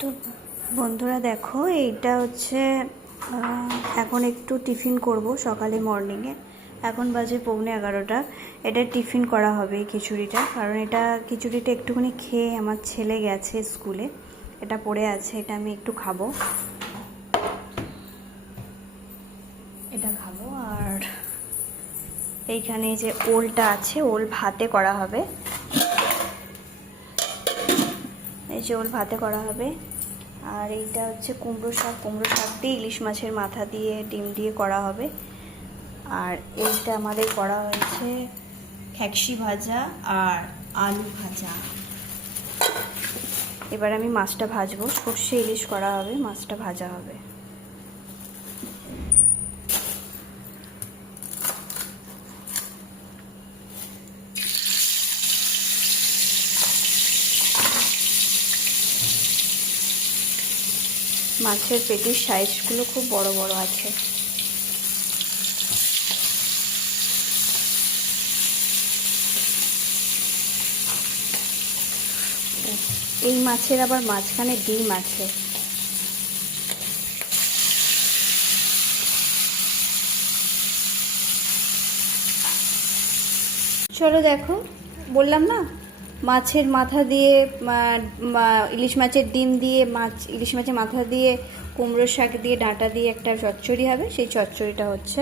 তো বন্ধুরা দেখো, এইটা হচ্ছে এখন একটু টিফিন করব সকালে মর্নিংয়ে। এখন বাজে 11:15। এটা টিফিন করা হবে এই খিচুড়িটা, কারণ এটা খিচুড়িটা একটুখানি খেয়ে আমার ছেলে গেছে স্কুলে, এটা পড়ে আছে, এটা আমি একটু খাবো, এটা খাবো। আর এইখানে যে ওলটা আছে, ওল ভাতে করা হবে, এই যে ওল ভাতে করা হবে। আর এইটা হচ্ছে কুমড়ো শাক দিয়ে ইলিশ মাছের মাথা দিয়ে ডিম দিয়ে করা হবে। আর এইটা আমাদের করা হয়েছে খেকশি ভাজা আর আলু ভাজা। এবার আমি মাছটা ভাজবো, সর্ষে ইলিশ করা হবে, মাছটা ভাজা হবে। মাছের পেটির সাইজগুলো খুব বড় বড় আছে। এই মাছের আবার মাঝখানে ডিম আছে। চলো দেখো, বললাম না, মাছের মাথা দিয়ে ইলিশ মাছের ডিম দিয়ে ইলিশ মাছের মাথা দিয়ে কুমড়ো শাক দিয়ে ডাঁটা দিয়ে একটা চচ্চড়ি হবে। সেই চচ্চড়িটা হচ্ছে